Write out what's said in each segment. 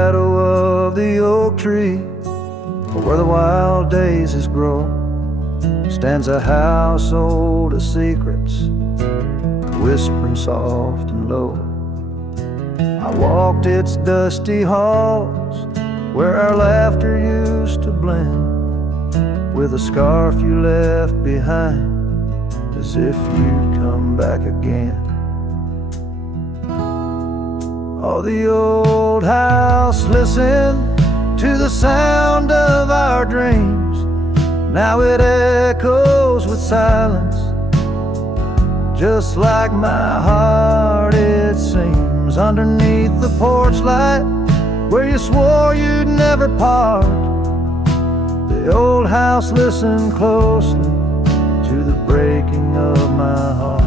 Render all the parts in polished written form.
shadow of the oak tree, where the wild daisies grow, stands a house old of secrets, whispering soft and low. I walked its dusty halls, where our laughter used to blend with a scarf you left behind, as if you'd come back again. Oh, the old house listened to the sound of our dreams. Now it echoes with silence, just like my heart it seems. Underneath the porch light, where you swore you'd never part, the old house listened closely to the breaking of my heart.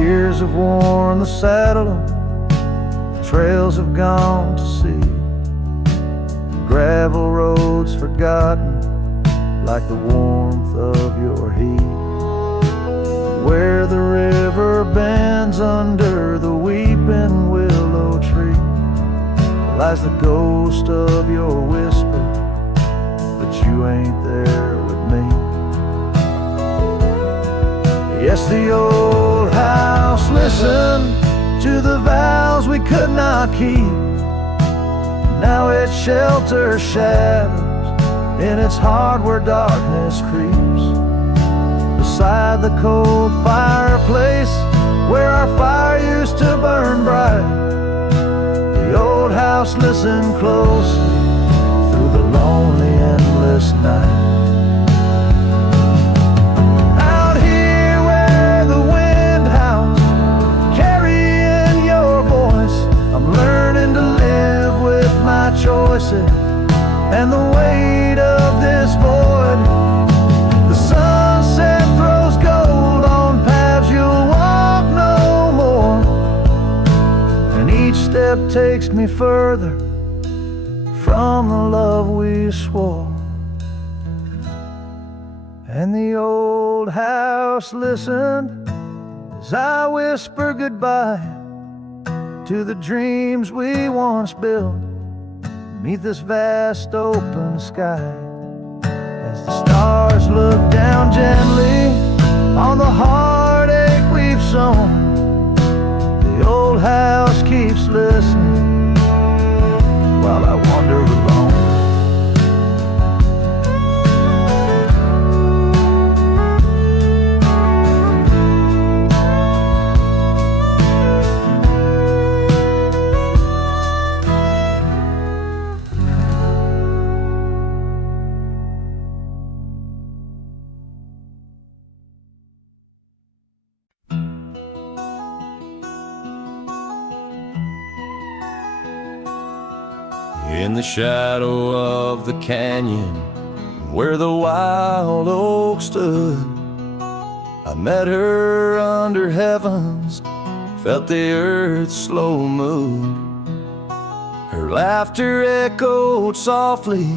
Years have worn the saddle, trails have gone to seed, gravel roads forgotten like the warmth of your heat. Where the river bends under the weeping willow tree lies the ghost of your whisper, but you ain't there with me. Yes, the old house listened to the vows we could not keep. Now it shelters shadows in its heart where darkness creeps. Beside the cold fireplace where our fire used to burn bright, the old house listened closely through the lonely endless night. Out here where the wind howls, carrying your voice, I'm learning to live with my choices and the weight of this void. The sunset throws gold on paths you'll walk no more, and each step takes me further from the love we swore. And the old house listened as I whisper goodbye to the dreams we once built beneath this vast open sky. As the stars look down gently on the heartache we've sown, the old house keeps listening while I wander alone. In the shadow of the canyon where the wild oak stood, I met her under heavens, felt the earth's slow move. Her laughter echoed softly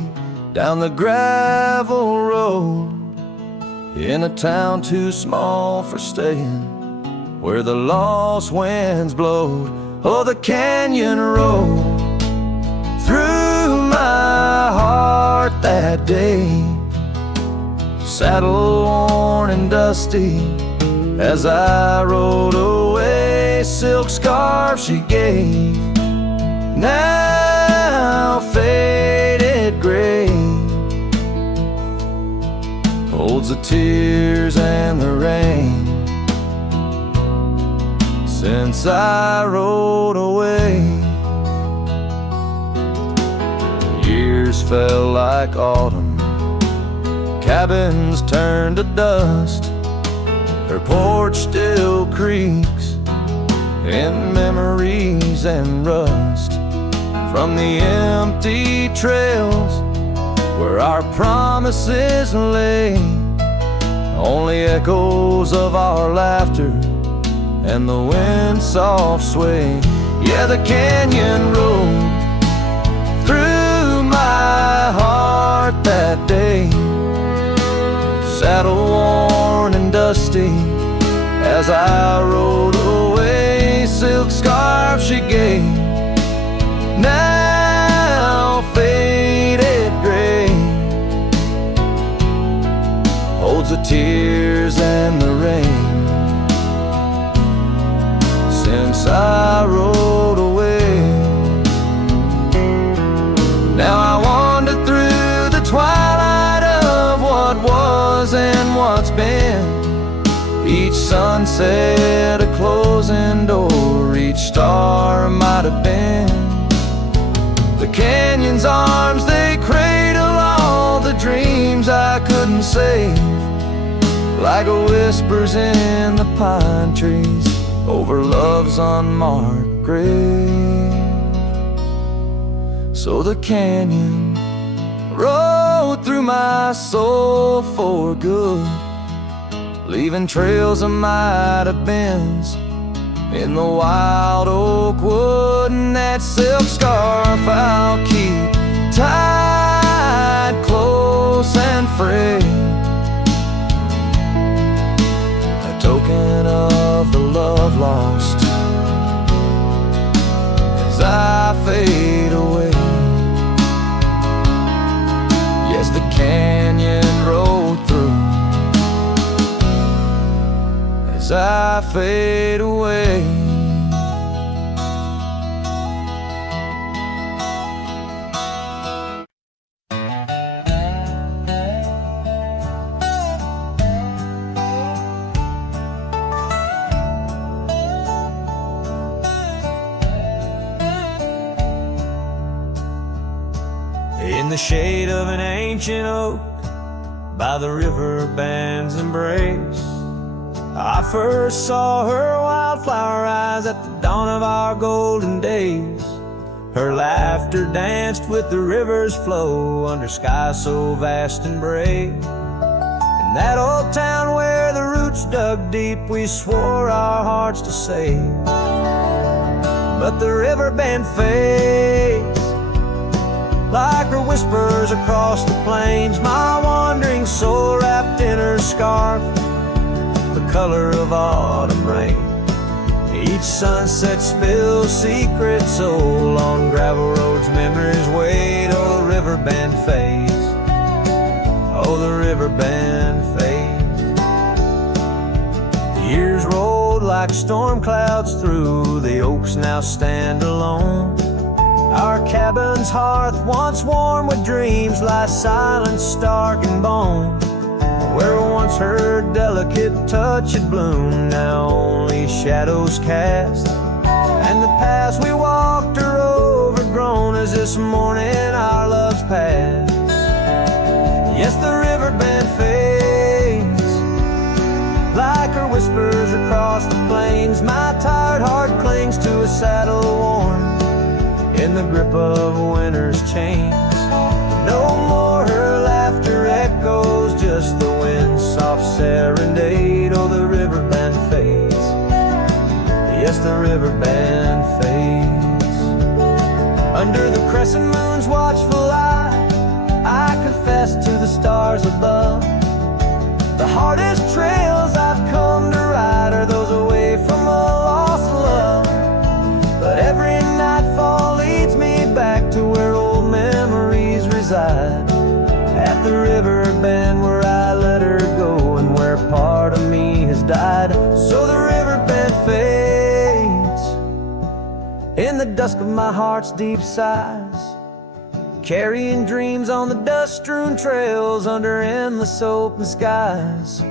down the gravel road, in a town too small for staying, where the lost winds blowed. Oh, the canyon road through my heart that day, saddle worn and dusty as I rode away. Silk scarf she gave, now faded gray, holds the tears and the rain since I rode away. Years fell like autumn, cabins turned to dust, her porch still creaks in memories and rust from the empty trails where our promises lay. Only echoes of our laughter and the wind's soft sway. Yeah, the canyon road through my heart that day, saddle worn and dusty as I rode away. Silk scarf she gave, now faded gray, holds the tears and the rain since I rode away. Now I wander through the twilight of what was and what's been. Each sunset a closing door, each star might have been. The canyon's arms, they cradle all the dreams I couldn't save, like whispers in the pine trees over love's unmarked grave. So the canyon rode through my soul for good, leaving trails of might have beens in the wild oak wood. And that silk scarf I'll keep tied close and frayed, a token of the love lost as I fade away. Yes, the canyon rode through as I fade away. In the shade of an ancient oak, by the river band's embrace, I first saw her wildflower eyes at the dawn of our golden days. Her laughter danced with the river's flow under skies so vast and brave. In that old town where the roots dug deep, we swore our hearts to save. But the river band fades like her whispers across the plains. My wandering soul wrapped in her scarf, the color of autumn rain. Each sunset spills secrets soul on gravel roads, memories wait. Oh, the river band fades, oh, the river band fades. The years rolled like storm clouds through, the oaks now stand alone. Our cabin's hearth, once warm with dreams, lies silent, stark and bone. Where once her delicate touch had bloomed, now only shadows cast. And the paths we walked are overgrown as this morning our love's past. Yes, the river band fades like her whispers across the plains. My tired heart clings to a saddle worn in the grip of winter's chains. No more her laughter echoes, just the wind's soft serenade. Oh, the river band fades, yes, the river band fades. Under the crescent moon's watchful eye, I confess to the stars above, the hardest trails I've come to ride are those away from a lost love. But every nightfall leads me back to where old memories reside, at the river bend where I let her go and where part of me has died. So the river bend fades in the dusk of my heart's deep sighs, carrying dreams on the dust-strewn trails under endless open skies.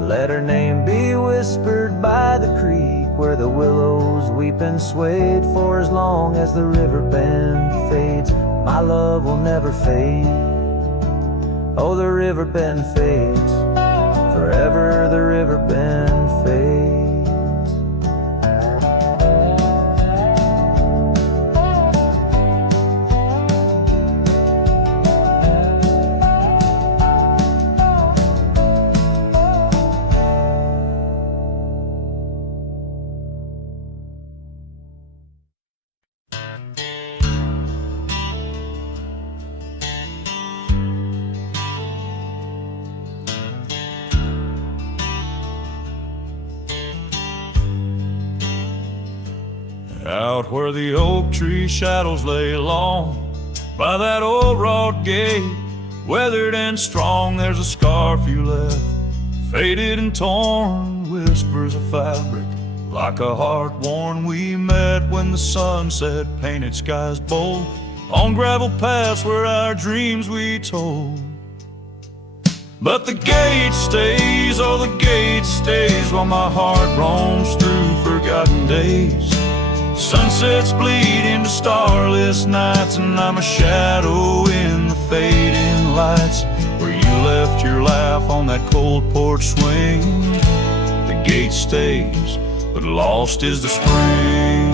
Let her name be whispered by the creek where the willows weep and swayed. For as long as the river bend fades, my love will never fade. Oh, the river bend fades, forever the river bend fades. Out where the oak tree shadows lay long, by that old wrought gate, weathered and strong, there's a scarf you left, faded and torn, whispers of fabric, like a heart worn. We met when the sunset painted skies bold, on gravel paths where our dreams we told. But the gate stays, oh the gate stays, while my heart roams through forgotten days. Sunsets bleed into starless nights, and I'm a shadow in the fading lights, where you left your laugh on that cold porch swing. The gate stays, but lost is the spring.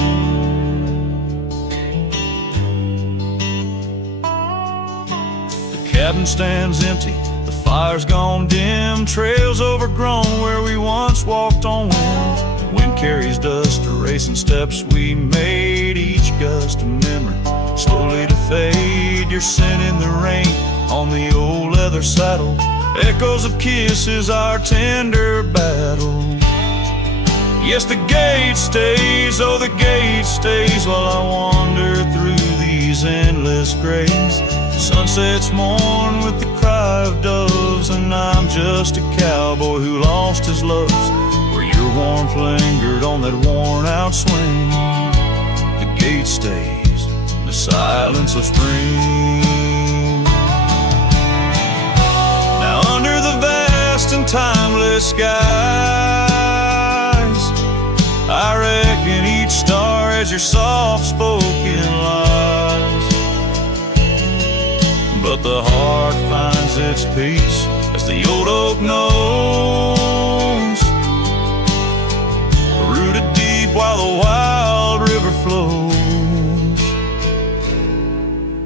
The cabin stands empty, the fire's gone dim, trails overgrown where we once walked on wind. Wind carries dust, erasing steps we made, each gust of memory, slowly to fade. Your scent in the rain on the old leather saddle, echoes of kisses, our tender battle. Yes, the gate stays, oh the gate stays, while I wander through these endless grays. Sunsets mourn with the cry of doves, and I'm just a cowboy who lost his loves, where your warmth lingered on that worn out swing. The gate stays in the silence of spring. Now under the vast and timeless skies, I reckon each star has your soft-spoken lies. But the heart finds its peace, as the old oak knows, rooted deep while the wild river flows.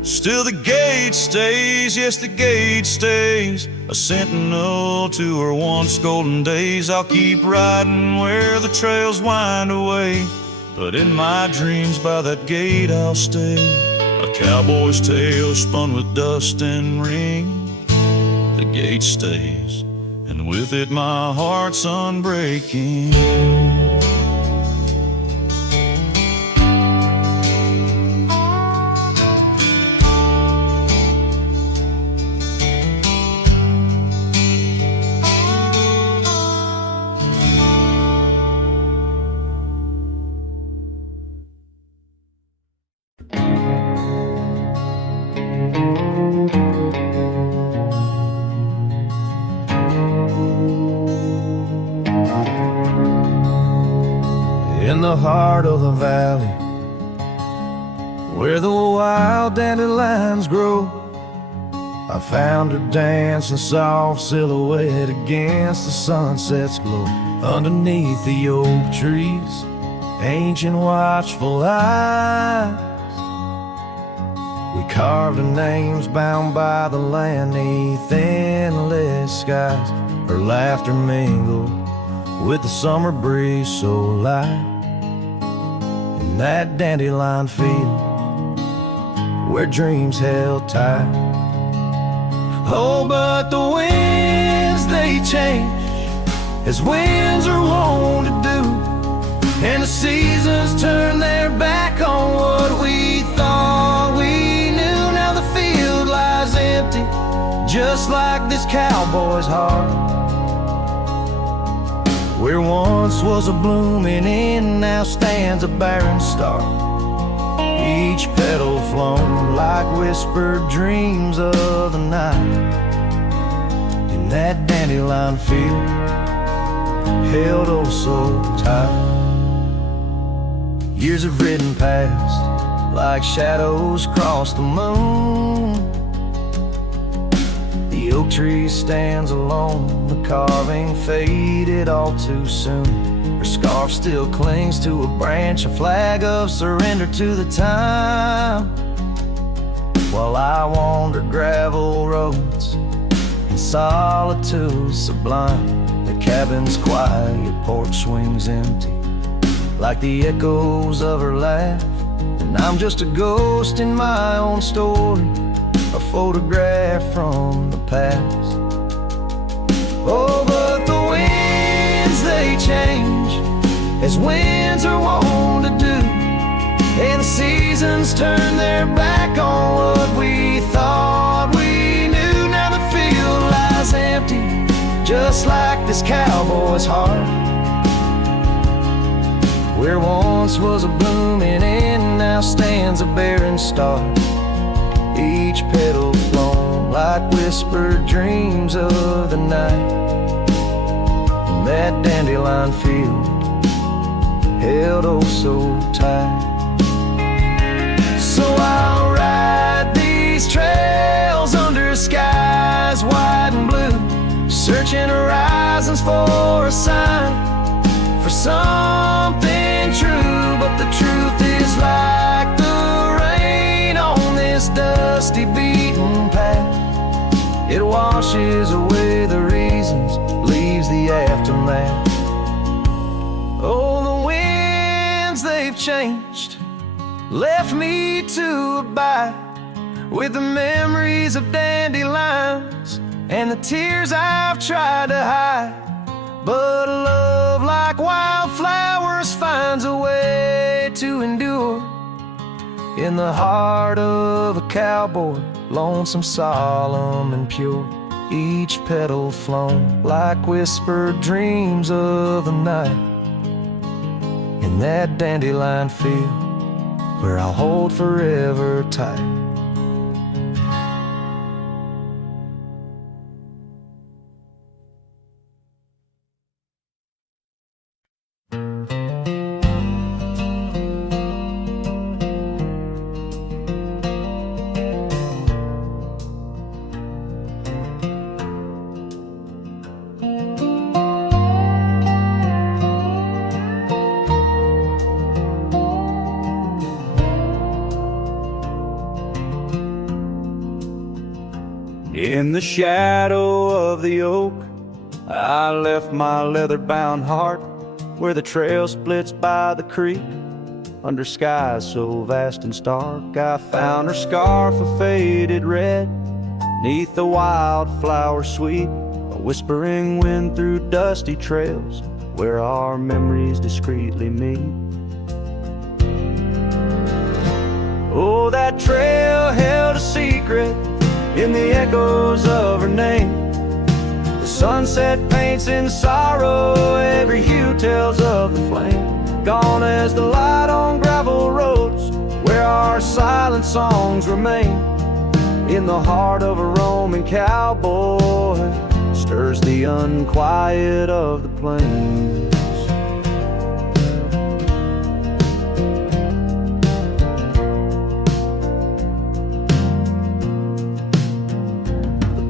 Still the gate stays, yes the gate stays, a sentinel to her once golden days. I'll keep riding where the trails wind away, but in my dreams by that gate I'll stay. A cowboy's tale spun with dust and ring. The gate stays, and with it my heart's unbreaking. In the heart of the valley, where the wild dandelions grow, I found her dancing soft silhouette against the sunset's glow. Underneath the oak trees, ancient watchful eyes, we carved her names bound by the land neath endless skies. Her laughter mingled with the summer breeze so light, in that dandelion field where dreams held tight. Oh, but the winds, they change, as winds are wont to do, and the seasons turn their back on what we thought we knew. Now the field lies empty, just like this cowboy's heart, where once was a blooming inn, now stands a barren star, each petal flown like whispered dreams of the night. In that dandelion field, held oh so tight. Years have ridden past like shadows cross the moon. The oak tree stands alone, the carving faded all too soon. Her scarf still clings to a branch, a flag of surrender to the time, while I wander gravel roads in solitude sublime. The cabin's quiet, porch swings empty, like the echoes of her laugh, and I'm just a ghost in my own story, a photograph from the past. Oh, but the winds, they change, as winds are wont to do, And the seasons turn their back on what we thought we knew. Now the field lies empty, just like this cowboy's heart. Where once was a blooming end, now stands a barren star. Each petal flown like whispered dreams of the night. And that dandelion field held oh so tight. So I'll ride these trails under skies wide and blue, searching horizons for a sign, for something true. But the truth is like the rain on this dusty beaten path. It washes away the reasons, leaves the aftermath. Oh, the winds, they've changed, left me to abide with the memories of dandelions and the tears I've tried to hide. But a love like wildflowers finds a way to endure in the heart of a cowboy, lonesome, solemn, and pure. Each petal flown like whispered dreams of the night. In that dandelion field where I'll hold forever tight. In the shadow of the oak, I left my leather-bound heart where the trail splits by the creek. Under skies so vast and stark, I found her scarf of faded red. Neath the wildflower sweet, a whispering wind through dusty trails where our memories discreetly meet. Oh, that trail held a secret in the echoes of her name. The sunset paints in sorrow, every hue tells of the flame. Gone as the light on gravel roads where our silent songs remain. In the heart of a roaming cowboy stirs the unquiet of the plains.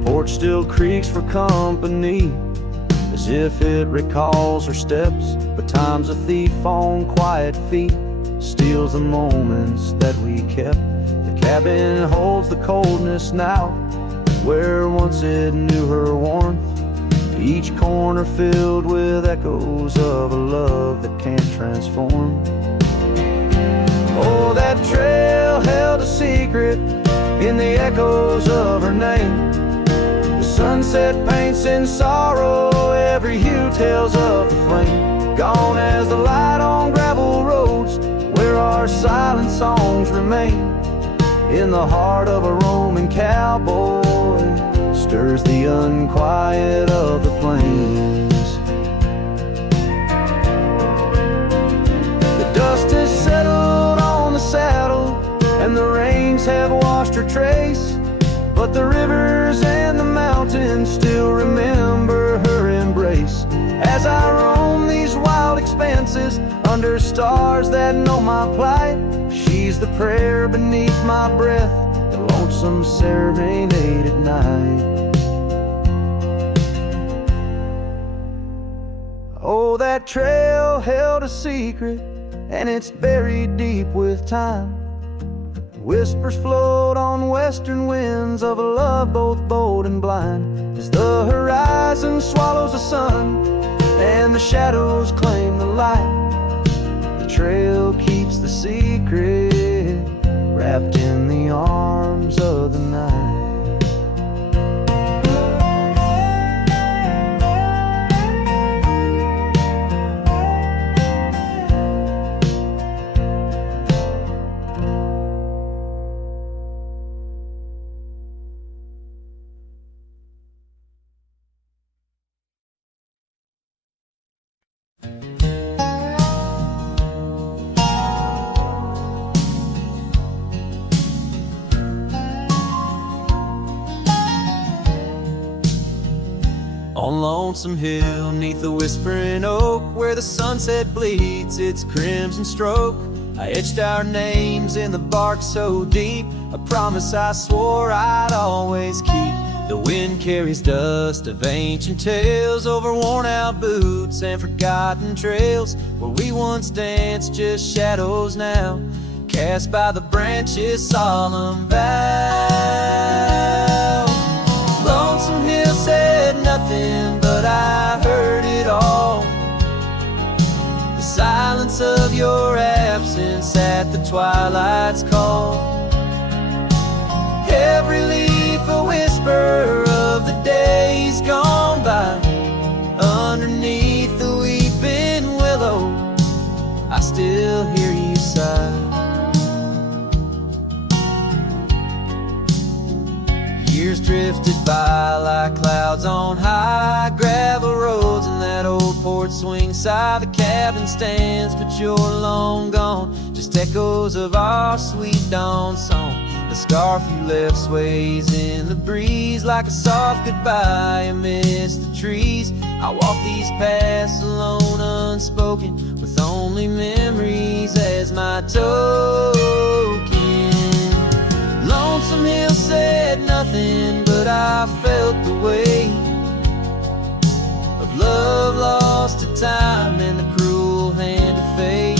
Porch still creaks for company, as if it recalls her steps. But time's a thief on quiet feet, steals the moments that we kept. The cabin holds the coldness now, where once it knew her warmth. Each corner filled with echoes of a love that can't transform. Oh, that trail held a secret in the echoes of her name. Sunset paints in sorrow, every hue tells of the flame. Gone as the light on gravel roads where our silent songs remain. In the heart of a roaming cowboy stirs the unquiet of the plains. The dust has settled on the saddle and the rains have washed her trace. But the rivers and the mountains still remember her embrace. As I roam these wild expanses under stars that know my plight, she's the prayer beneath my breath, the lonesome serenade at night. Oh, that trail held a secret, and it's buried deep with time. Whispers float on western winds of a love both bold and blind. As the horizon swallows the sun and the shadows claim the light, the trail keeps the secret wrapped in the arms of the night. lonesome hill, 'neath the whispering oak, where the sunset bleeds its crimson stroke. I etched our names in the bark so deep, a promise I swore I'd always keep. The wind carries dust of ancient tales over worn-out boots and forgotten trails, where we once danced just shadows now, cast by the branches' solemn bow. Lonesome Hill said nothing, but I heard it all. The silence of your absence at the twilight's call. Every leaf a whisper of the days gone by. Underneath the weeping willow, I still hear you sigh. Years drifted by like clouds on high, gravel roads and that old porch swing side. The cabin stands, but you're long gone, just echoes of our sweet dawn song. The scarf you left sways in the breeze like a soft goodbye amidst the trees. I walk these paths alone, unspoken, with only memories as my token. Lonesome Hill said nothing, but I felt the weight of love lost to time and the cruel hand of fate.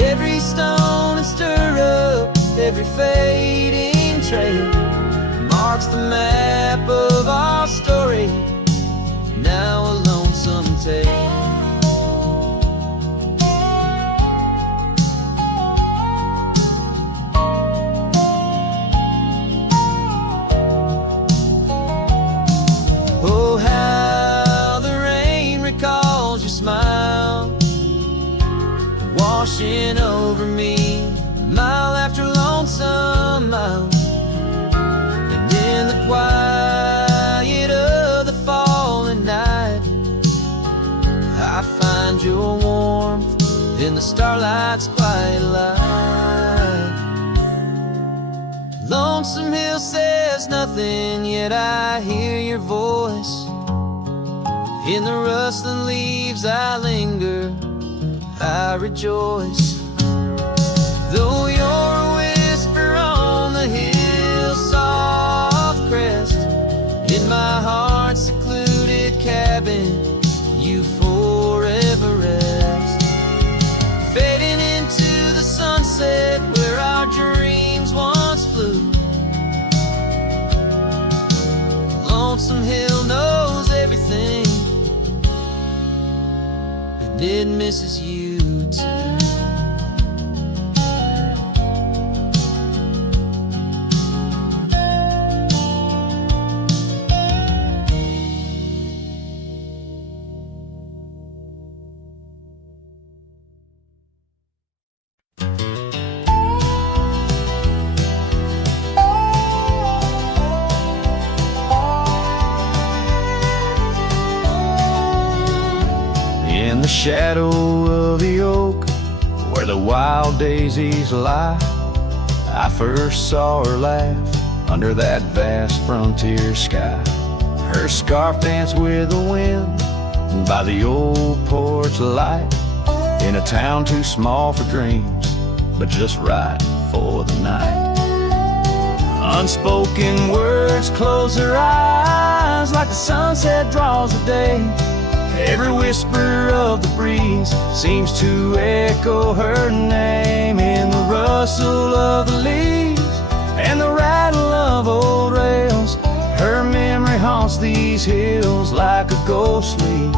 Every stone and stirrup, every fading trail marks the map of our story, now a lonesome tale. Oh, how the rain recalls your smile, washing over me, mile after lonesome mile. And in the quiet of the falling night, I find your warmth in the starlight's quiet light. Lonesome Hill says nothing, yet I hear your voice. In the rustling leaves I linger, I rejoice. Though you're a whisper on the hill's soft crest, in my heart's secluded cabin you forever rest. Fading into the sunset where our dreams once flew. Lonesome Hill knows everything, and it misses you too. In the shadow of the oak, where the wild daisies lie, I first saw her laugh under that vast frontier sky. Her scarf danced with the wind by the old porch light, in a town too small for dreams, but just right for the night. Unspoken words close her eyes like the sunset draws the day. Every whisper of the breeze seems to echo her name. In the rustle of the leaves and the rattle of old rails, her memory haunts these hills like a ghostly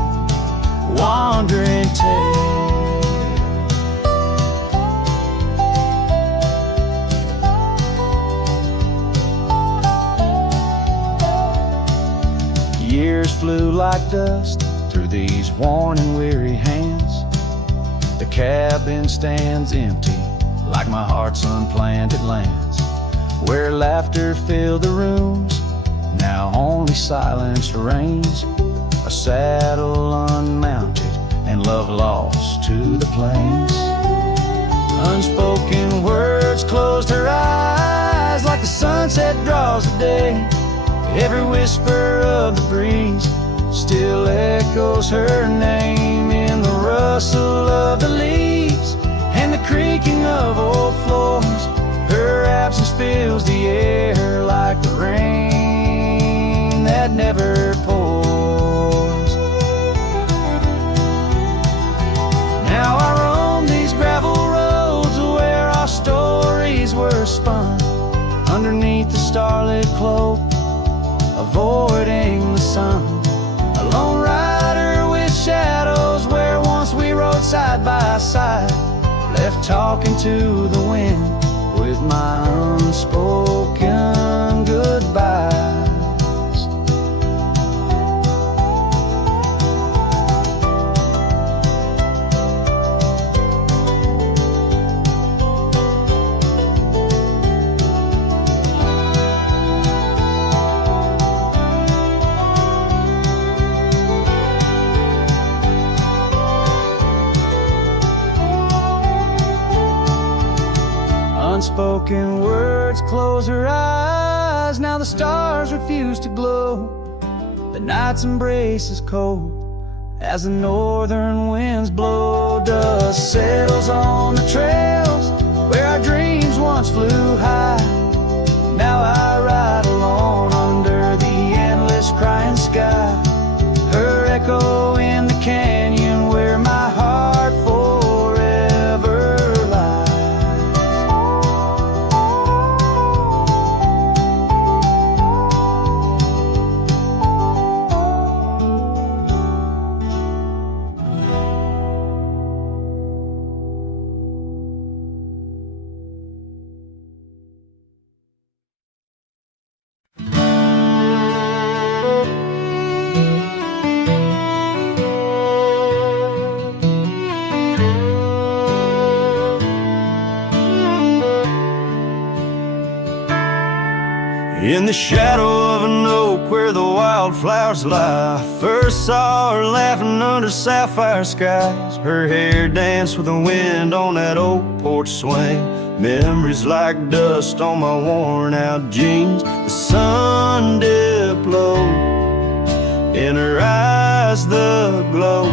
wandering tale. Years flew like dust through these worn and weary hands. The cabin stands empty like my heart's unplanted lands, where laughter filled the rooms, now only silence reigns. A saddle unmounted and love lost to the plains. Unspoken words closed her eyes like the sunset draws the day. Every whisper of the breeze still echoes her name in the rustle of the leaves and the creaking of old floors. Her absence fills the air like the rain that never pours. Now I roam these gravel roads where our stories were spun, underneath the starlit cloak, avoiding the sun. A lone rider with shadows where once we rode side by side, left talking to the wind with my unspoken goodbyes. Unspoken words close her eyes. Now the stars refuse to glow. The night's embrace is cold as the northern winds blow. Dust settles on the trails where our dreams once flew high. Now I ride alone under the endless crying sky. Her echo in the canyon where my heart forever lies. In the shadow of an oak where the wildflowers lie, I first saw her laughing under sapphire skies. Her hair danced with the wind on that old porch swing. Memories like dust on my worn out jeans. The sun dipped low, in her eyes the glow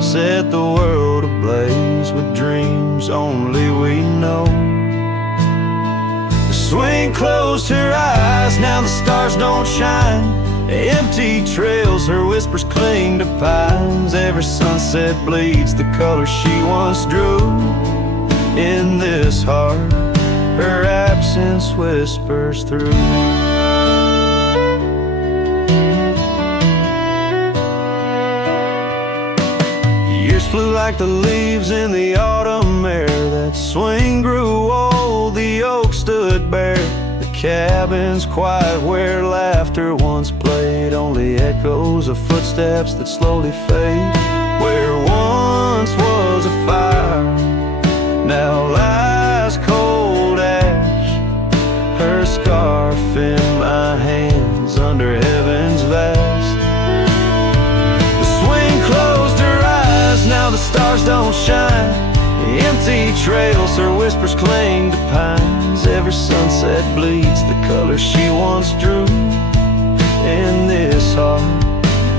set the world ablaze with dreams only we know. Swing closed her eyes, now the stars don't shine. Empty trails, her whispers cling to pines. Every sunset bleeds the color she once drew. In this heart, her absence whispers through. Years flew like the leaves in the autumn air. That swing grew old, the oak stood bare. The cabin's quiet where laughter once played, only echoes of footsteps that slowly fade. Where once was a fire, now lies cold ash. Her scarf in my hands under heaven's vast. The swing closed her eyes, now the stars don't shine. Empty trails, her whispers cling to pines. Every sunset bleeds the color she once drew. In this heart,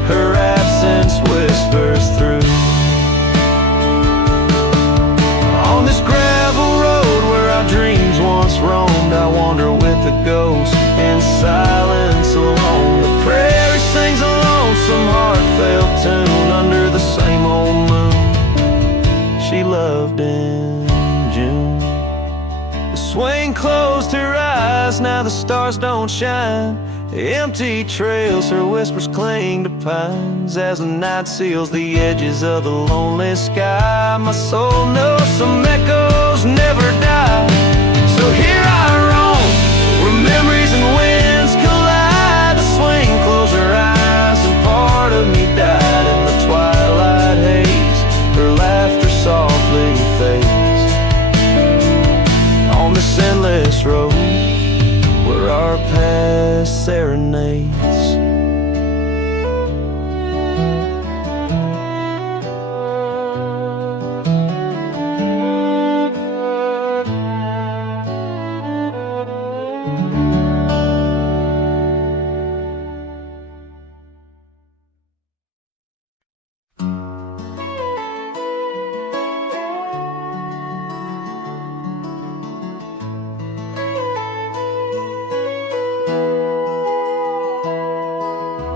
her absence whispers through. On this gravel road where our dreams once roamed, I wander with the ghost in silence alone. The prairie sings a lonesome heartfelt tune under the same old moon she loved in June. The swing closed her eyes, now the stars don't shine. Empty trails, her whispers cling to pines. As the night seals the edges of the lonely sky, my soul knows some echoes never die. So here I roam, where memories and winds collide. The swing closed her eyes and part of me died in the twilight haze. Her laughter softly fades on this endless road where our past serenades.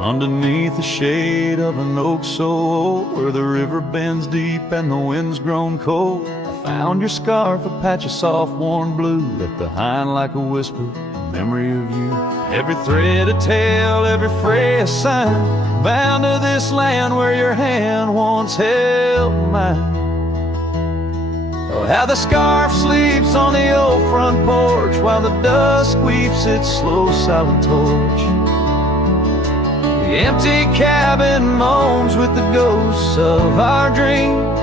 underneath the shade of an oak so old, where the river bends deep and the wind's grown cold. I found your scarf, a patch of soft warm blue, left behind like a whisper, a memory of you. Every thread a tale, every fray a sign, bound to this land where your hand once held mine. Oh, how the scarf sleeps on the old front porch, while the dusk weeps its slow silent torch. The empty cabin moans with the ghosts of our dreams,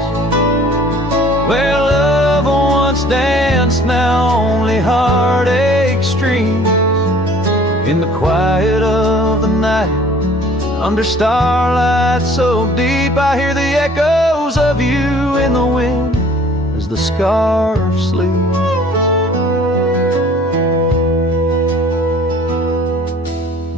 where love once danced, now only heartache streams. In the quiet of the night, under starlight so deep, I hear the echoes of you in the wind as the scarf sleeps.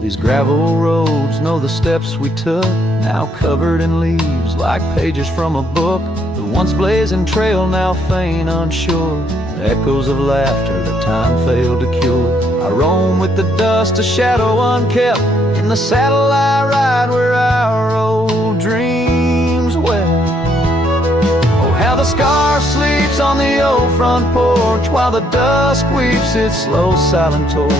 These gravel roads know the steps we took, now covered in leaves like pages from a book. The once blazing trail now faint unsure, the echoes of laughter that time failed to cure. I roam with the dust, a shadow unkept, in the saddle I ride where our old dreams well. Oh, how the scarf sleeps on the old front porch, while the dusk weeps its slow silent torch.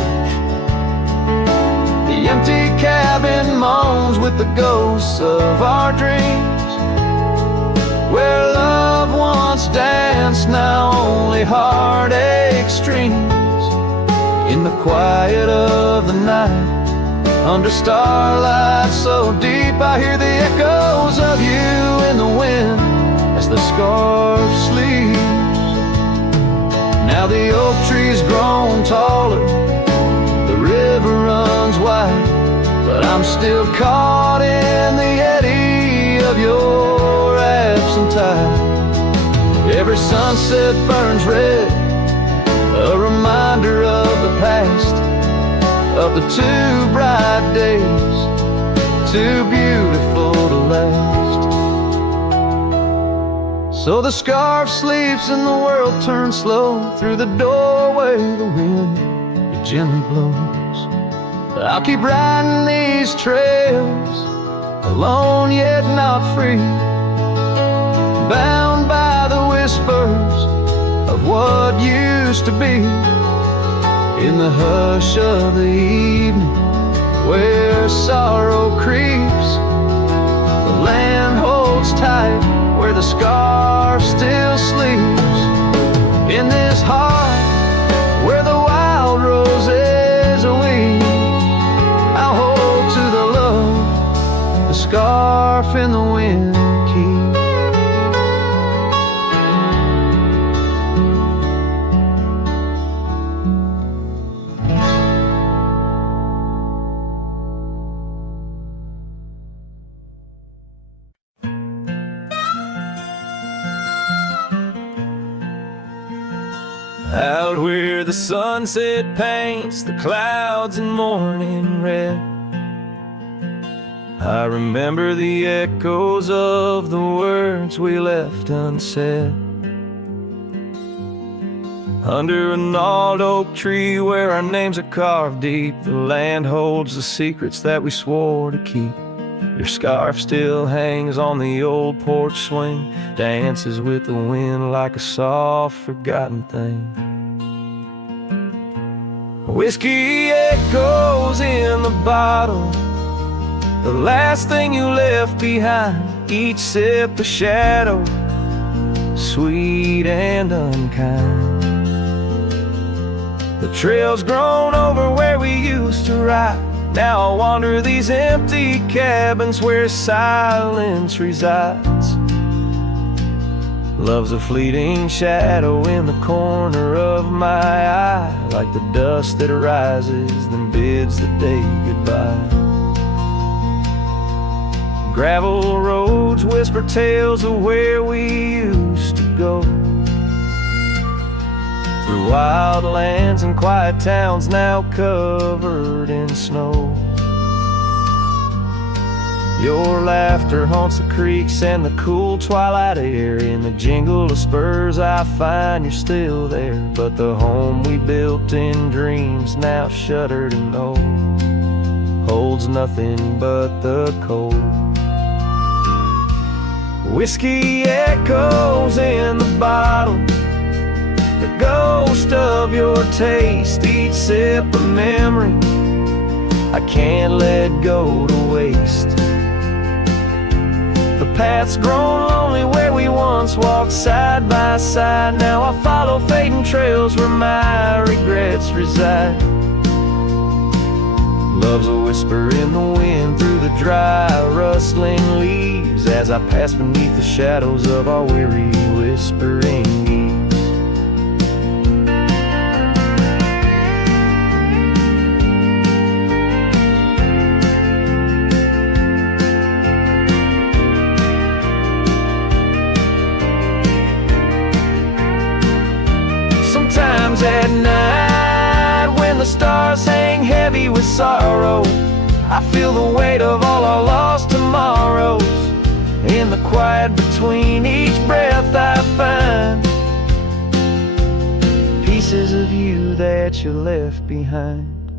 The empty cabin moans with the ghosts of our dreams, where love once danced, now only heartache streams. In the quiet of the night, under starlight so deep, I hear the echoes of you in the wind as the scarf sleeps. Now the oak tree's grown taller, the river runs wide, but I'm still caught in the eddy of your absent tide. Every sunset burns red, a reminder of the past, of the two bright days, too beautiful to last. So the scarf sleeps and the world turns slow, through the doorway the wind it gently blows. I'll keep riding these trails, alone yet not free, bound by the whispers of what used to be. In the hush of the evening, where sorrow creeps, the land holds tight where the scarf still sleeps. In this heart where the wild roses weep, I'll hold to the love the scarf in the wind keeps. Out where the sunset paints the clouds in morning red, I remember the echoes of the words we left unsaid. Under a gnarled oak tree where our names are carved deep, the land holds the secrets that we swore to keep. Your scarf still hangs on the old porch swing, dances with the wind like a soft forgotten thing. Whiskey echoes in the bottle, the last thing you left behind, each sip a shadow, sweet and unkind. The trail's grown over where we used to ride, now I wander these empty cabins where silence resides. Love's a fleeting shadow in the corner of my eye, like the dust that rises then bids the day goodbye. Gravel roads whisper tales of where we used to go, through wild lands and quiet towns now covered in snow. Your laughter haunts the creeks and the cool twilight air. In the jingle of spurs I find you're still there, but the home we built in dreams now shuttered and old holds nothing but the cold. Whiskey echoes in the bottle, the ghost of your taste, each sip a memory I can't let go to waste. The path's grown lonely where we once walked side by side. Now I follow fading trails where my regrets reside. Love's a whisper in the wind through the dry, rustling leaves as I pass beneath the shadows of our weary whispering geese. Sometimes at night, when the stars hang heavy with sorrow, I feel the weight of all our lost tomorrows. In the quiet between each breath I find pieces of you that you left behind.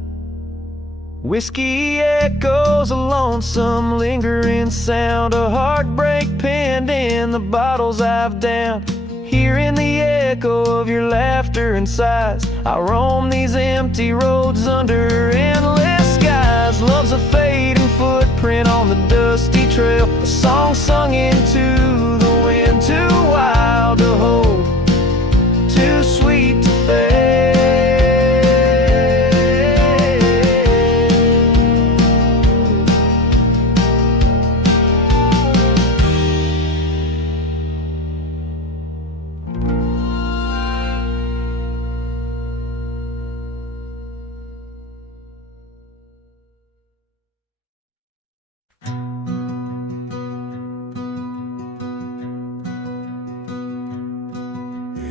Whiskey echoes, a lonesome lingering sound, a heartbreak penned in the bottles I've downed. Hearing the echo of your laughter and sighs, I roam these empty roads under endless skies. Love's a fading footprint on the dusty trail, a song sung into the wind, too wild to hold, too sweet to fail.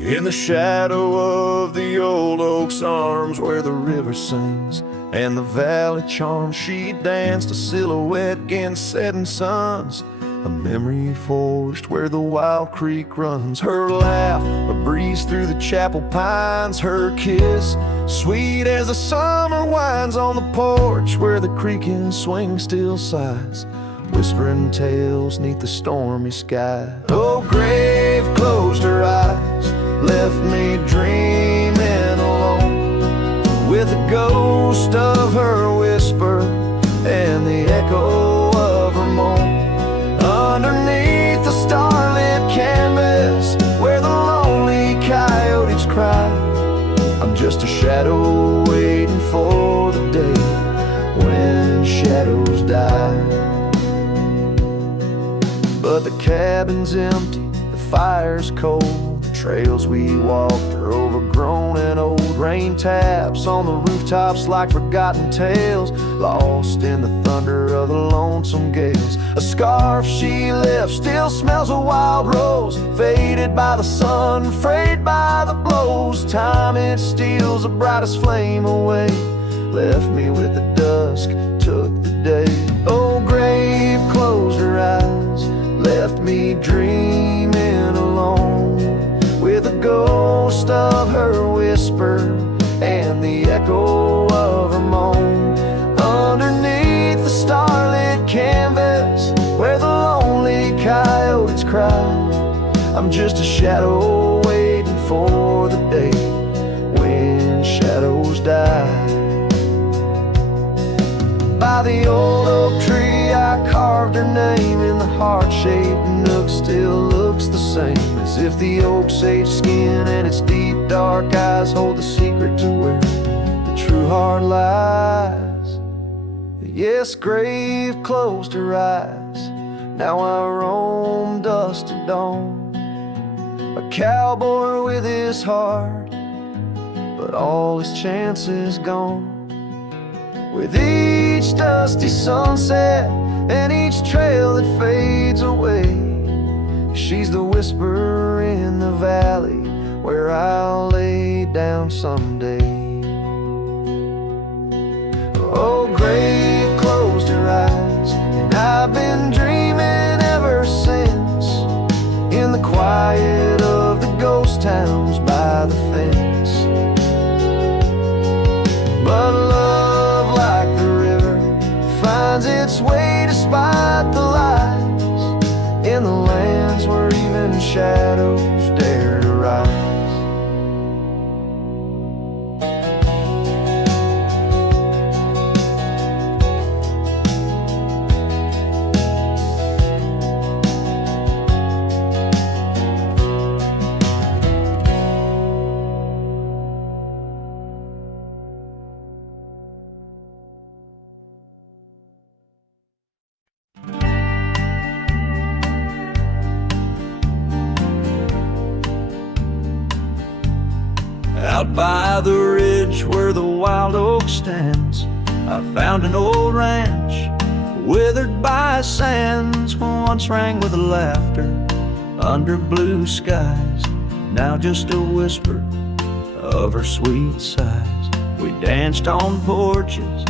In the shadow of the old oak's arms, where the river sings and the valley charms, she danced a silhouette against setting suns, a memory forged where the wild creek runs. Her laugh, a breeze through the chapel pines, her kiss, sweet as the summer winds on the porch where the creaking swing still sighs, whispering tales neath the stormy sky. Oh, grave closed her eyes, left me dreaming alone, with the ghost of her whisper and the echo of her moan. Underneath the starlit canvas where the lonely coyotes cry, I'm just a shadow waiting for the day when shadows die. But the cabin's empty, the fire's cold, the trails we walked are overgrown and old. Rain taps on the rooftops like forgotten tales, lost in the thunder of the lonesome gales. A scarf she left still smells a wild rose, faded by the sun, frayed by the blows. Time it steals the brightest flame away, left me with the dusk, took the day. Oh, grave closed her eyes, left me dreaming alone, with a ghost of her whisper and the echo of her moan. Underneath the starlit canvas where the lonely coyotes cry, I'm just a shadow waiting for the day when shadows die. By the old oak tree I carved her name in the heart-shaped nook, still looks the same, as if the oak's sage skin and its deep dark eyes hold the secret to where the true heart lies. Yes, grave closed her eyes, now I roam dusk to dawn, a cowboy with his heart, but all his chances gone. With each dusty sunset and each trail that fades away, she's the whisper in the valley where I'll lay down someday. Oh, grave closed her eyes, and I've been dreaming ever since, in the quiet of the ghost towns by the fence. But love, like the river, Out by the ridge where the wild oak stands, I found an old ranch, withered by sands, once rang with laughter under blue skies, now just a whisper of her sweet sighs. We danced on porches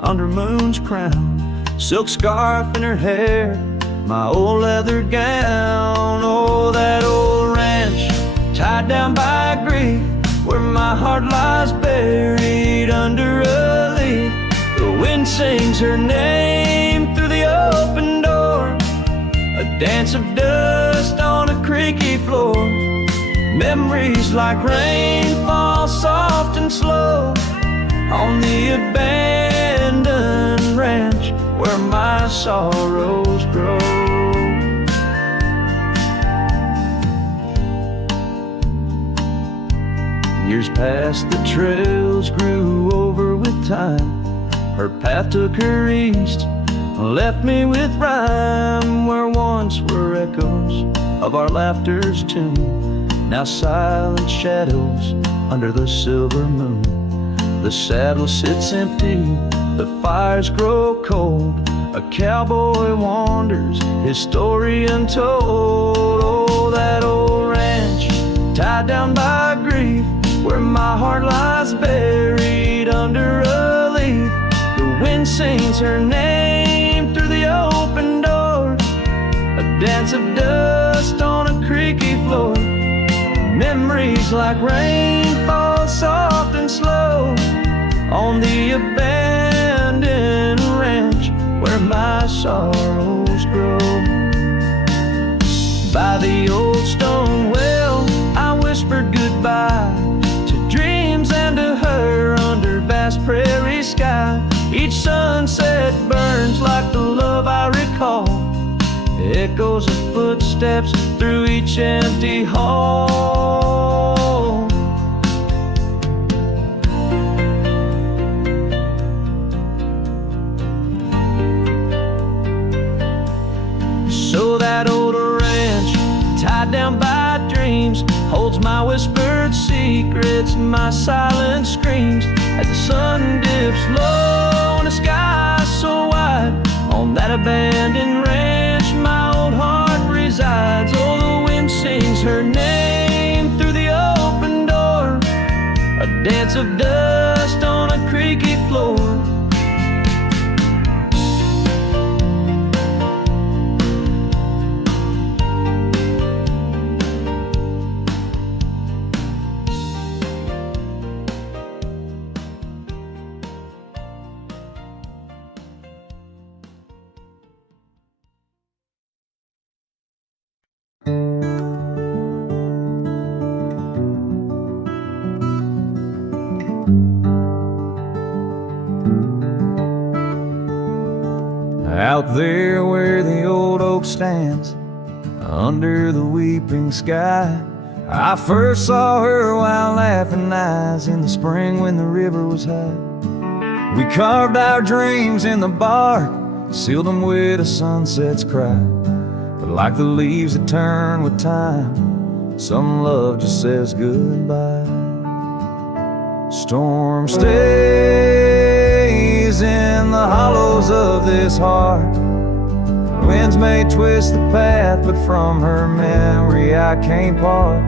under moon's crown, silk scarf in her hair, my old leather gown. Oh, that old ranch, tied down by grief, where my heart lies buried under a leaf. The wind sings her name through the open door, a dance of dust on a creaky floor. Memories like rain fall soft and slow on the abandoned ranch where my sorrows grow. Years passed, the trails grew over with time. Her path took her east, left me with rhyme, where once were echoes of our laughter's tune, now silent shadows under the silver moon. The saddle sits empty, the fires grow cold, a cowboy wanders, his story untold. Oh, that old ranch, tied down by grief, where my heart lies buried under a leaf. The wind sings her name through the open door, a dance of dust on a creaky floor. Memories like rain fall soft and slow on the abandoned ranch where my sorrows grow. By the old stone well, I whispered goodbye to dreams and to her under vast prairie sky. Each sunset burns like the love I recall, echoes of footsteps through each empty hall. So that old ranch, tied down by dreams, holds my whispered secrets, my silent screams, as the sun dips low in a sky so wide. On that abandoned ranch my old heart resides. Oh, the wind sings her name through the open door, a dance of dust on a creaky floor. Out there where the old oak stands, under the weeping sky, I first saw her wild laughing eyes in the spring when the river was high. We carved our dreams in the bark, sealed them with a sunset's cry. But like the leaves that turn with time, some love just says goodbye. Storm stays in the hollows of this heart. Winds may twist the path, but from her memory I can't part.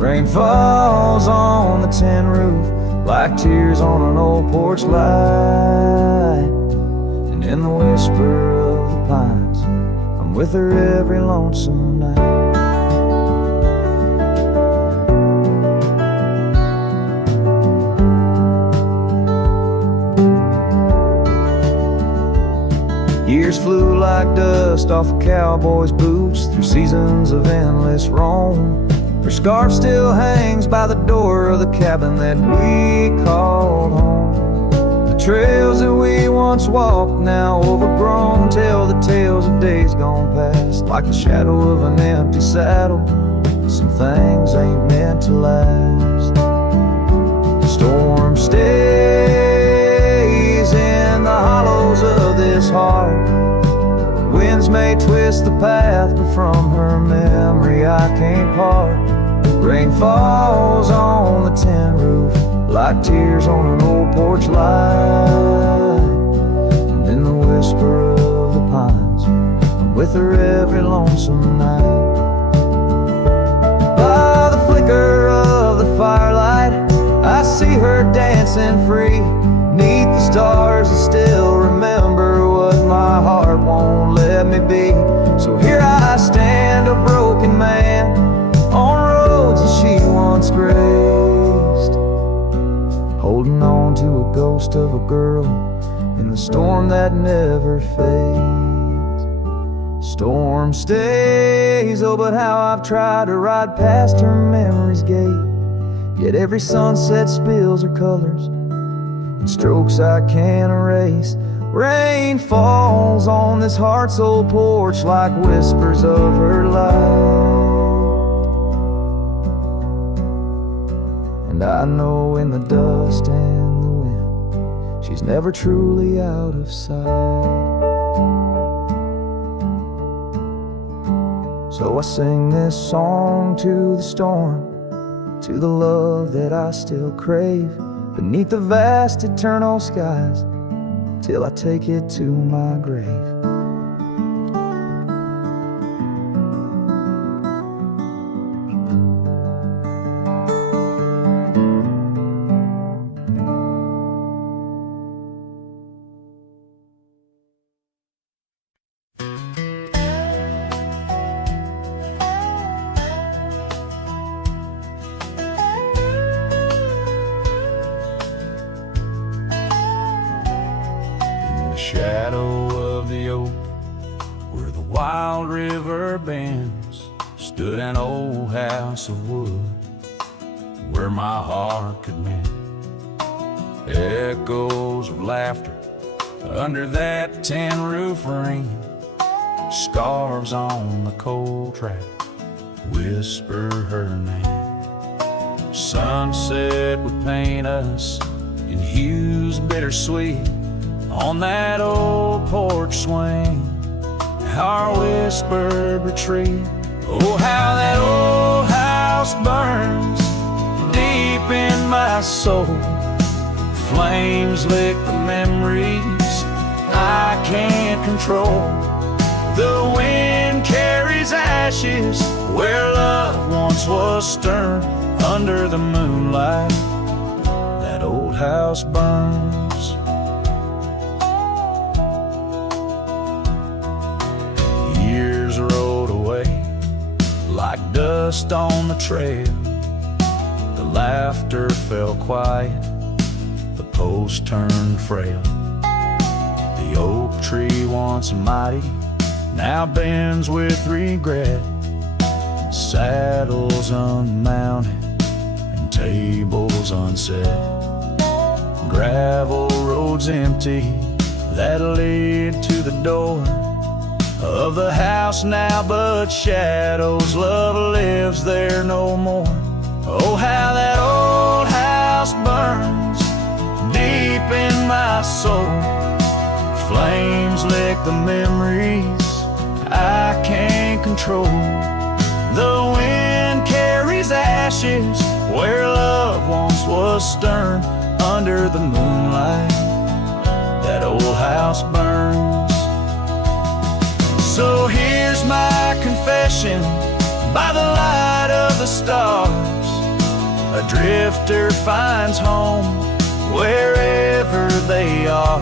Rain falls on the tin roof like tears on an old porch light. And in the whisper of the pines, I'm with her every lonesome night. Years flew like dust off a cowboy's boots through seasons of endless roam. Her scarf still hangs by the door of the cabin that we called home. The trails that we once walked, now overgrown, tell the tales of days gone past. Like the shadow of an empty saddle, some things ain't meant to last. The storm stays in the hollows of this heart. Winds may twist the path, but from her memory I can't part. Rain falls on the tin roof like tears on an old porch light. And in the whisper of the pines, I'm with her every lonesome night. By the flicker of the firelight, I see her dancing free. Neath the stars I still remember what my heart won't let me be. So here I stand, a broken man, on roads that she once graced, holding on to a ghost of a girl in the storm that never fades. Storm stays, oh but how I've tried to ride past her memory's gate. Yet every sunset spills her colors in strokes I can't erase. Rain falls on this heart-soul porch like whispers of her life. And I know in the dust and the wind, she's never truly out of sight. So I sing this song to the storm, to the love that I still crave, beneath the vast eternal skies, till I take it to my grave. Shadow of the oak, where the wild river bends, stood an old house of wood, where my heart could mend. Echoes of laughter under that tin roof ring, scarves on the cold track whisper her name. Sunset would paint us in hues bittersweet on that old porch swing, our whispered retreat. Oh, how that old house burns deep in my soul. Flames lick the memories I can't control. The wind carries ashes where love once was stern. Under the moonlight, that old house burns. Like dust on the trail, the laughter fell quiet, the post turned frail. The oak tree once mighty now bends with regret. Saddles unmounted and tables unset. Gravel roads empty that lead to the door of the house now, but shadows, love lives there no more. Oh, how that old house burns deep in my soul. Flames lick the memories I can't control. The wind carries ashes where love once was stern. Under the moonlight, that old house burns. So here's my confession by the light of the stars. A drifter finds home wherever they are.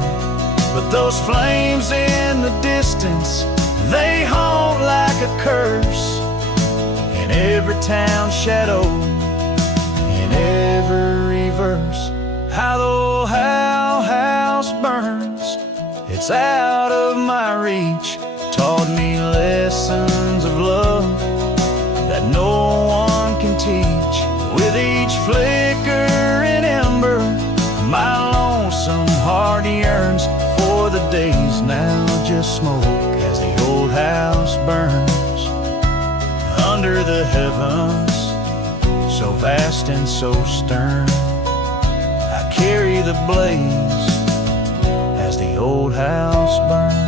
But those flames in the distance, they haunt like a curse. In every town shadow, in every verse. How the old house burns, it's out of my reach. Taught me lessons of love that no one can teach. With each flicker and ember, my lonesome heart yearns for the days now just smoke as the old house burns. Under the heavens, so vast and so stern, I carry the blaze as the old house burns.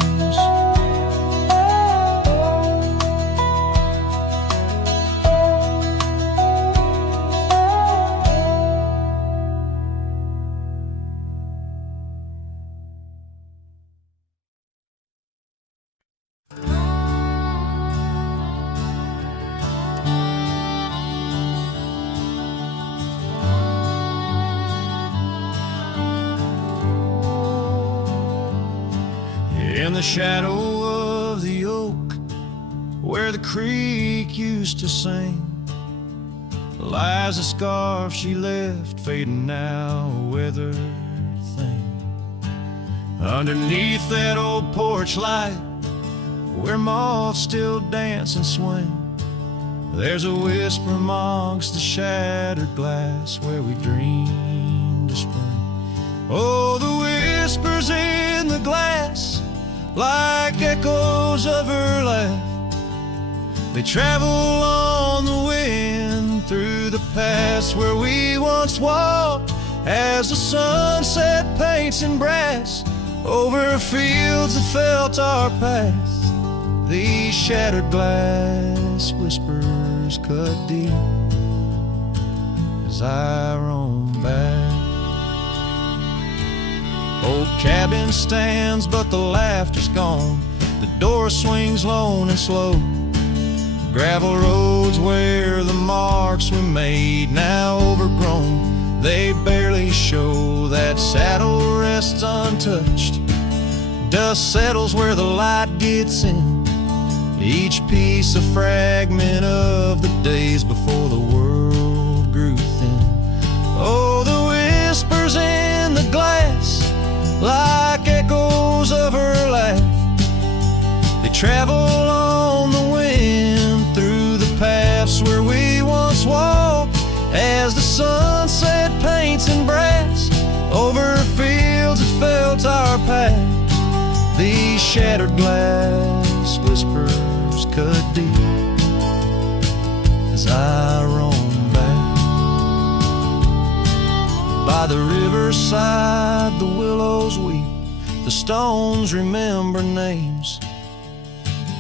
In the shadow of the oak, where the creek used to sing, lies a scarf she left, fading now, a weathered thing. Underneath that old porch light, where moths still dance and swing, there's a whisper amongst the shattered glass, where we dreamed of spring. Oh, the whispers in the glass, like echoes of her laugh, they travel on the wind through the past where we once walked, as the sunset paints in brass over fields that felt our past. These shattered glass whispers cut deep as I roam back. Old cabin stands, but the laughter's gone. The door swings lone and slow. Gravel roads where the marks we made, now overgrown, they barely show. That saddle rests untouched. Dust settles where the light gets in. Each piece a fragment of the days before the world grew thin. Oh, the whispers in the glass, like echoes of her laugh, they travel on the wind through the paths where we once walked, as the sunset paints in brass over fields that felt our path. These shattered glass whispers cut deep as I roam back. By the riverside the willows weep, the stones remember names.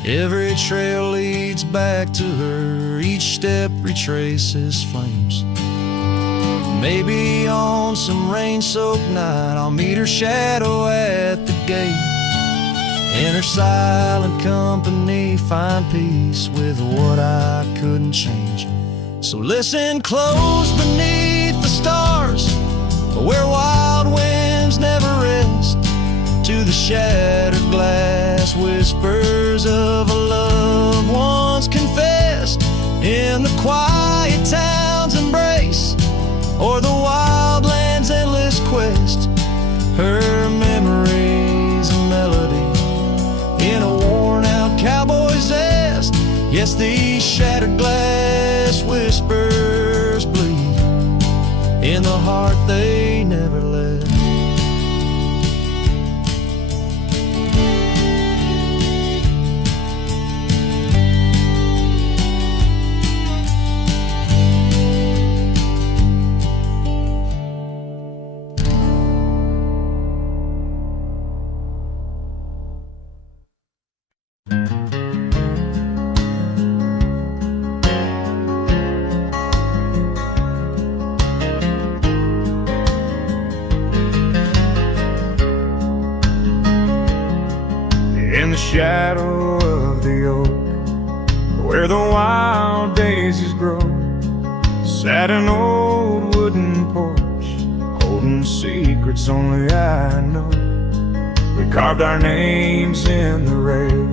Every trail leads back to her, each step retraces flames. Maybe on some rain-soaked night I'll meet her shadow at the gate. In her silent company find peace with what I couldn't change. So listen close beneath the stars, where wild winds never rest, to the shattered glass whispers of a love once confessed. In the quiet town's embrace, or the wildland's endless quest, her memories a melody in a worn-out cowboy's zest. Yes, these shattered glass whispers bleed in the heart they never left. Shadow of the oak, where the wild daisies grow, sat an old wooden porch, holding secrets only I know. We carved our names in the rail,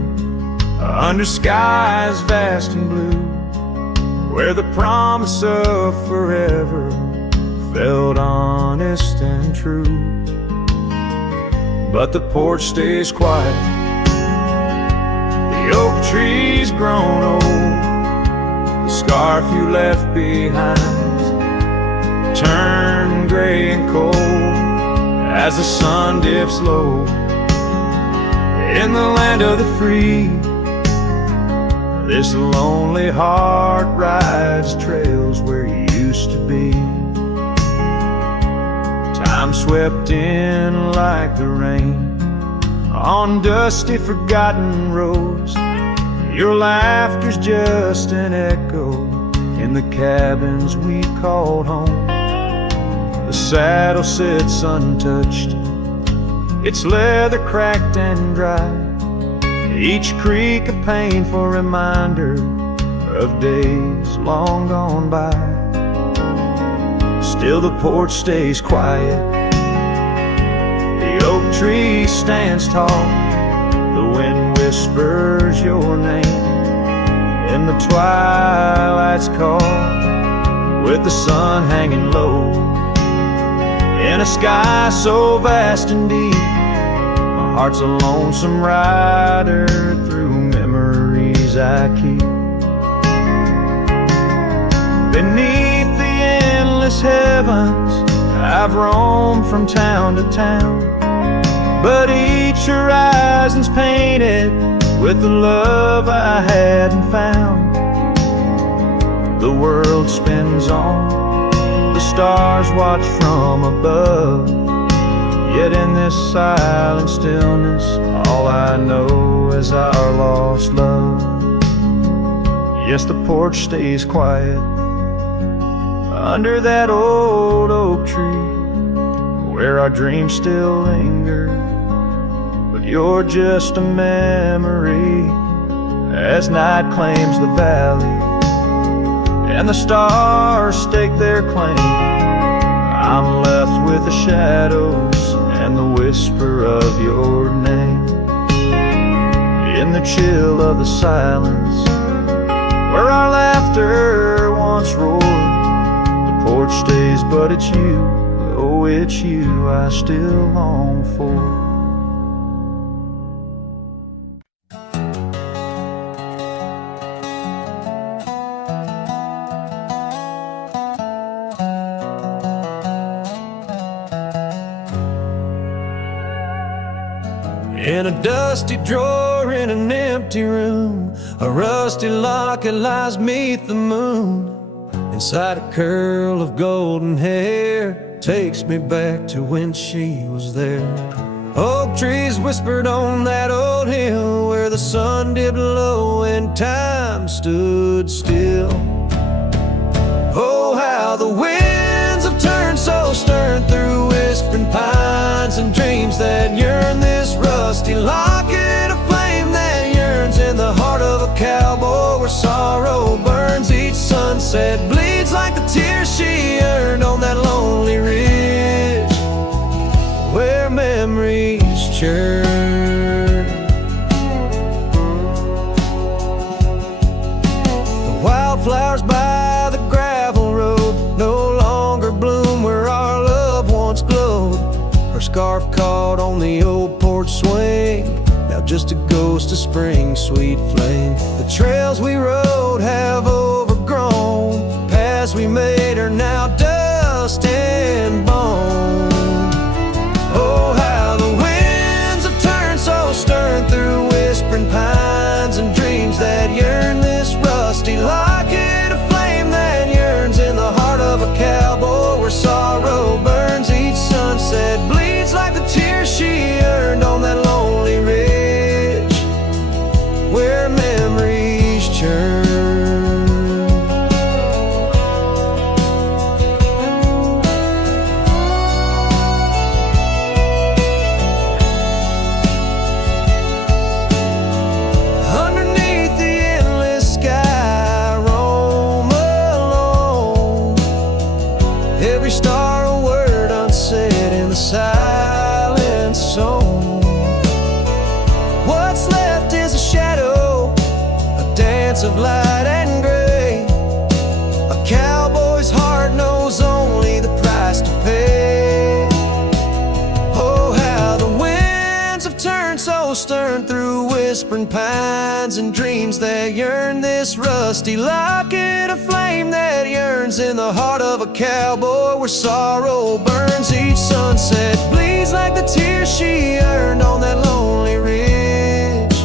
under skies vast and blue, where the promise of forever felt honest and true. But the porch stays quiet, the oak tree's grown old, the scarf you left behind turned gray and cold as the sun dips low. In the land of the free, this lonely heart rides trails where you used to be. Time swept in like the rain on dusty forgotten roads. Your laughter's just an echo in the cabins we called home. The saddle sits untouched, its leather cracked and dry, each creak a painful reminder of days long gone by. Still the porch stays quiet, the oak tree stands tall, The wind whispers your name in the twilight's call, with the sun hanging low in a sky so vast and deep. My heart's a lonesome rider through memories I keep. Beneath the endless heavens, I've roamed from town to town, but each horizon's painted with the love I hadn't found. The world spins on, the stars watch from above, yet in this silent stillness, all I know is our lost love. Yes, the porch stays quiet under that old oak tree, where our dreams still linger, but you're just a memory. As night claims the valley and the stars stake their claim, I'm left with the shadows and the whisper of your name. In the chill of the silence, where our laughter once roared, the porch stays, but it's you, oh it's you I still long for. In a dusty drawer in an empty room, a rusty locket lies 'neath the moon. Inside a curl of golden hair takes me back to when she was there. Oak trees whispered on that old hill where the sun dipped low and time stood still. Oh, how the winds have turned so stern through whispering pines and dreams that yearn. This rusty locket, a flame that yearns in the heart of a cowboy where sorrow burns. Each sunset bleeds like the tears she earned on that lonely ridge where memories churn. The wildflowers by the gravel road no longer bloom where our love once glowed. Her scarf caught on the old porch swing, now just a ghost of spring's sweet flame. The trails we rode have overgrown, paths we made are now dust and bone. Oh, how the winds have turned so stern through whispering pines and dreams that yearn. This rusty locket, a flame that yearns in the heart of a cowboy where sorrow burns. Each sunset bleeds like the tears she earned on that lonely ridge where memories churn. Underneath the endless sky, roam alone. Every star a word unsaid in the silent song. What's left is a shadow, a dance of light and gray. A cowboy's heart knows only the price to pay. Oh, how the winds have turned so stern through whispering pines and dreams that yearn. This rusty locket, a flame that yearns in the heart of a cowboy where sorrow burns. Each sunset bleeds like the tears she earned on that lonely ridge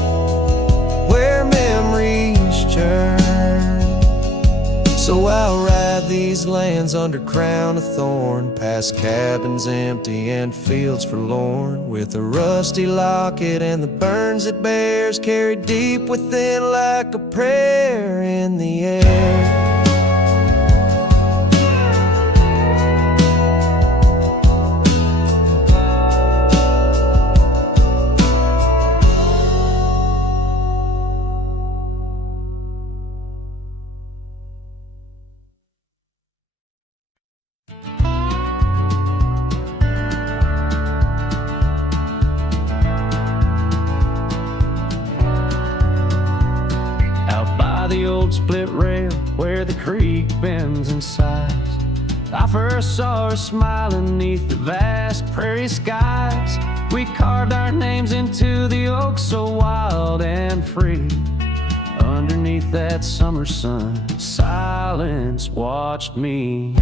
where memories churn. So I'll ride these lands under crown of thorn, past cabins empty and fields forlorn, with a rusty locket and the burns it bears carried deep within like a prayer in the air. split rail where the creek bends and sighs. I first saw her smiling neath the vast prairie skies. We carved our names into the oak so wild and free. Underneath that summer sun, silence watched me.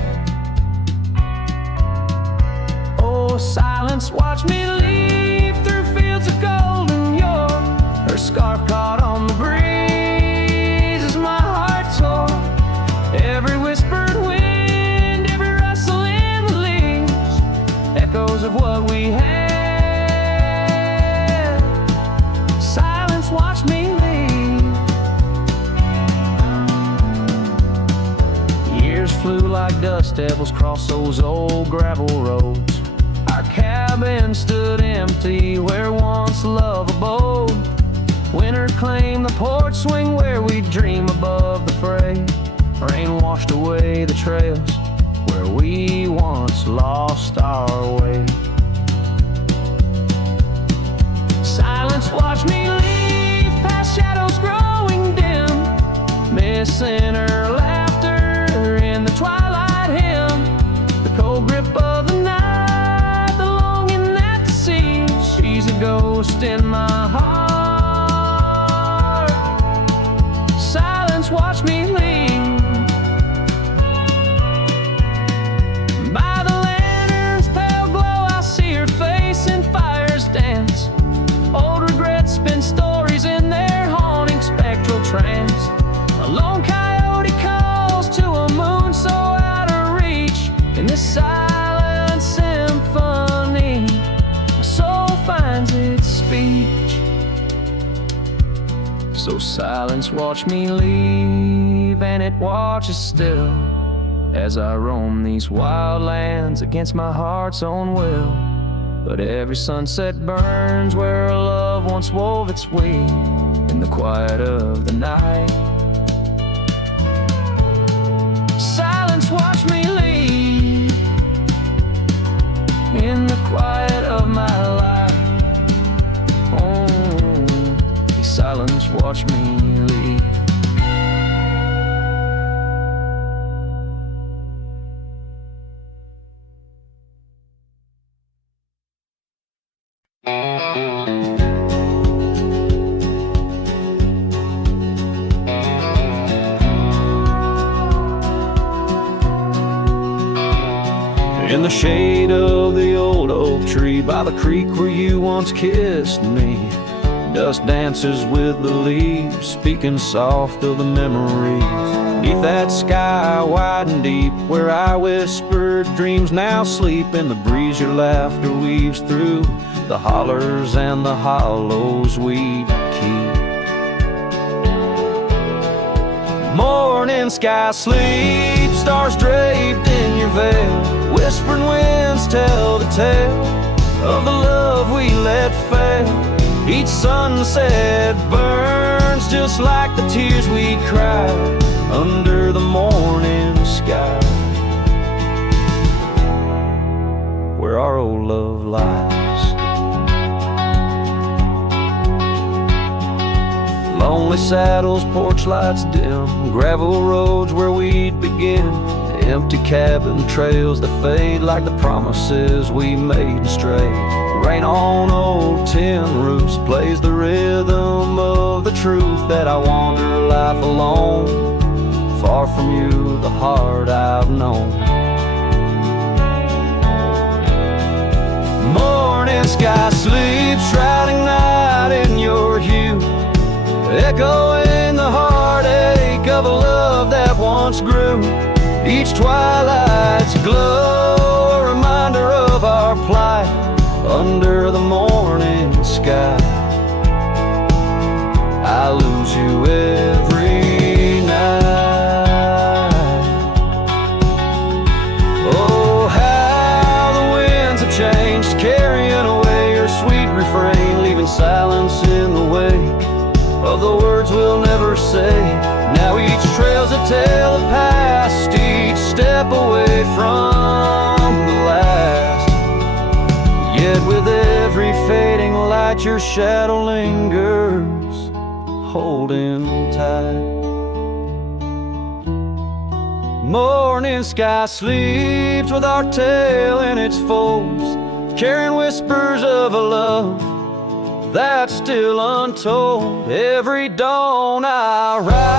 Oh, silence watched me leave through fields of golden yore. Her scarf caught on the breeze as my heart tore. Every whispered wind, every rustle in the leaves, echoes of what we had. Silence watched me leave. Years flew like dust devils across those old gravel roads. Our cabin stood empty where once love abode. Winter claimed the porch swing where we dream above the fray. Rain washed away the trails where we once lost our way. Silence watched me leave past shadows growing dim, missing her laughter in the twilight hymn. The cold grip of the night, the longing at the sea. She's a ghost in my heart. Silence watched me leave. By the lantern's pale glow, I see her face in fire's dance. Old regrets spin stories in their haunting spectral trance. A lone coyote calls to a moon so out of reach. In this silent symphony, my soul finds its speech. So silence watched me leave, and it watches still as I roam these wild lands against my heart's own will. But every sunset burns where a love once wove its way in the quiet of the night. Silence watched me leave in the quiet of my life. Oh, silence watched me leave. In the shade of the old oak tree by the creek where you once kissed me, dust dances with the leaves, speaking soft of the memories. Beneath that sky wide and deep, where I whispered dreams now sleep. In the breeze your laughter weaves through the hollers and the hollows we'd keep. Morning sky sleep, stars draped in your veil. Whispering winds tell the tale of the love we let fail. Each sunset burns just like the tears we cried under the morning sky, where our old love lies. Lonely saddles, porch lights dim, gravel roads where we'd begin. Empty cabin trails that fade like the promises we made and strayed. Rain on old tin roofs plays the rhythm of the truth that I wander life alone, far from you, the heart I've known. Morning sky sleeps, shrouding night in your hue, echoing the heartache of a love that once grew. Each twilight's glow, a reminder of our plight under the morning sky. I lose you every night. Oh, how the winds have changed, carrying away your sweet refrain, leaving silence in the wake of the words we'll never say. Now each trail's a tale of past, each step away from the last. Yet with every fading light your shadow lingers, holding tight. morning sky sleeps with our tail in its folds, carrying whispers of a love that's still untold. Every dawn I rise